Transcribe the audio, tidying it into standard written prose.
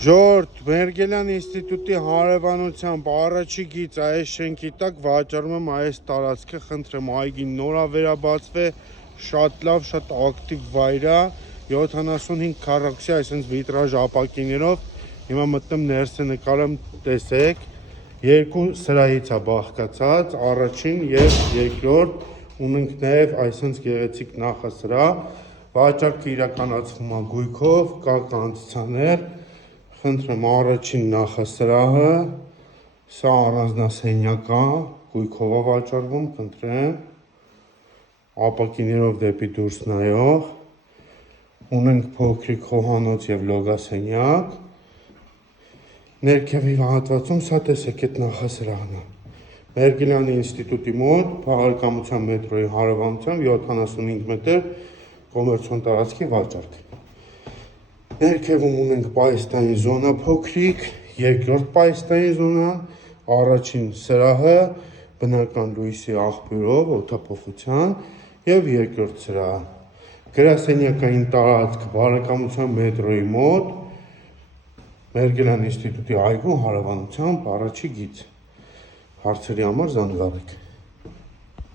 Ժորդ, Մերգելյան ինստիտուտի հարևանությամբ առաջի գիծ այս շենքի տակ վաճառում եմ այս տարածքը, խնդրեմ այգին նորա վերաբացվե, շատ լավ, շատ ակտիվ վայր է, 75 քառակուսի այսպես վիտրաժ ապակիներով, հիմա մտնում ներսը նկարեմ, տեսեք, երկու սրահից է բաղկացած, առաջին և երկրորդ, ունենք նաև այսպես գեղեցիկ նախասրահ, վաճառքը իրականացվում է գույքով, կա կանցցաներ, խնդրեմ առաջին նախասրահը, սա առանձնասենյակ է, գույքով է վաճառվում, խնդրեմ, ապակիներով դեպի դուրս նայող, ունենք փոքրիկ խոհանոց և լոգասենյակ, ներքևի հատվածում սա տեսեք այդ նախասրահն է, Մերգելյանի ինստիտուտի մոտ, Փառատոնության մետրոյի հարևանությամբ 75 մետր կոմերցիոն տարածքի վաճառք։ Ներքևում ունենք պայստային զոնա փոքրիկ, երկրորդ պայստային զոնա, առաջին սրահը բնական լույսի աղբյուրով, օդափոխության և երկրորդ սրահը։ Գրասենյակային տարածք Փառատոնության մետրոյի մոտ, Մերգելյան ինստիտուտի այգու հարևանությամբ առաջի գիծ։ Հարցերի համար զանգահարեք։